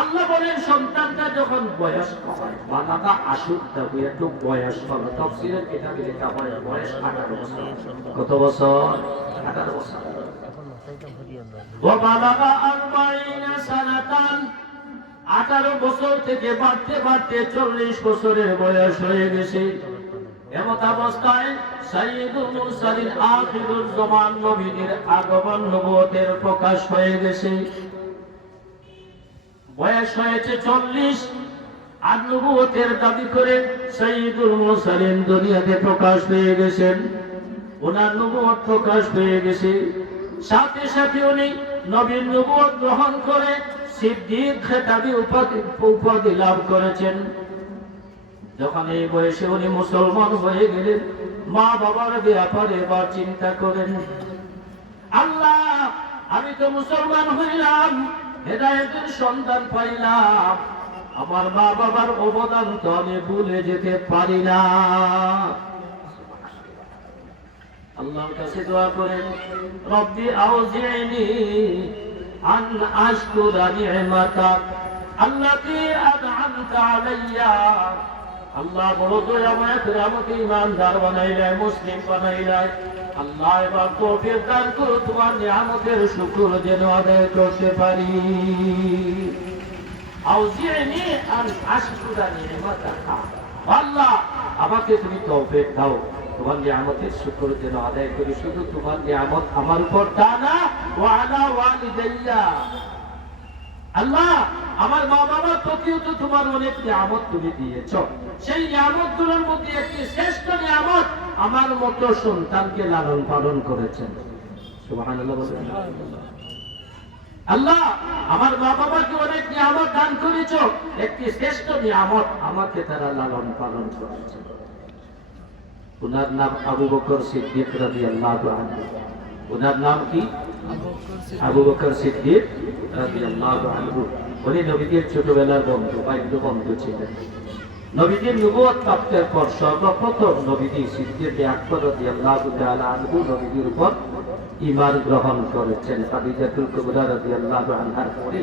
আল্লাহ বলেন, সন্তানটা যখন বয়স্ক হয় বানাতা আসুক তাকে একটু বয়স হবে তফসিলের কিতাবে লেখা বয়স বয়স আঠারো বছর। কত বছর? আঠারো বছর। আঠারো বছর থেকে বাড়তে বাড়তে চল্লিশ বছরের বয়স হয়ে গেছে। এমত অবস্থায় আগমন প্রকাশ হয়ে গেছে। বয়স হয়েছে চল্লিশ, আর দাবি করে সাইয়্যিদুল মুরসালিন দুনিয়াতে প্রকাশ পেয়ে গেছেন। ওনার নবুয়ত প্রকাশ পেয়ে গেছে। সাথে সাথে উনি নবীন নবুয়ত গ্রহণ করে সিদ্দিক খেতাবি উপাধি উপাধি লাভ করেছেন। যখন এই বয়সে উনি মুসলমান হয়ে গেলেন, মা বাবার ব্যাপারে এবার চিন্তা করেন, আল্লাহ, আমি তো মুসলমান হইলাম। হেদায়তের সন্তান পাইলাম। আমার মা বাবার অবদান তো আমি ভুলে যেতে পারি না আল্লাহর কাছে দোয়া করেন, রব্বি আউজিনি আন আশকুরা নি'মাতাক আল্লাতী আন'আমতা আলাইয়া। আল্লাহ বড় দয়াময় করে আমাকে ইমানদার বানাইলাই মুসলিম বানাইলাই আল্লাহ এবার তৌফিক দান করো তোমার নিয়ামতের শুকর যেন আদায় করতে পারি। আল্লাহ, আমাকে তুমি তৌফিক দাও। তোমার নিয়ামতের শুকর যেন আদায় করি। শুধু তোমার নিয়ামত আমার উপর তা না ওয়ালা আল্লাহ, আমার মা বাবার প্রতিও তো তোমার অনেক নিয়ামত তুমি দিয়েছ। সেই নিয়ামতগুলোর মধ্যে একটি শ্রেষ্ঠ নিয়ামত আমার মতো সন্তানকে লালন পালন করেছেন। আল্লাহ আমার মা বাবাকে অনেক নিয়ামত দান করেছ। একটি শ্রেষ্ঠ নিয়ামত আমাকে তারা লালন পালন করেছে। ওনার নাম আবু বকর সিদ্দিক রাদিয়াল্লাহু আনহু। ওনার নাম কি? আবু বকর সিদ্দিক। রাদিয়াল্লাহু আনহু। উনি নবীদের ছোটবেলার বন্ধু বাদ্য বন্ধু ছিলেন। নবীদের নবুয়ত প্রাপ্তের পর সর্বপ্রথম নবীজি সিদ্দিক আকবর রাদিয়াল্লাহু তাআলা আনহু নবীদের উপর ঈমান গ্রহণ করেছেন। খাদিজাতুল কুবরা রাদিয়াল্লাহু আনহার পরে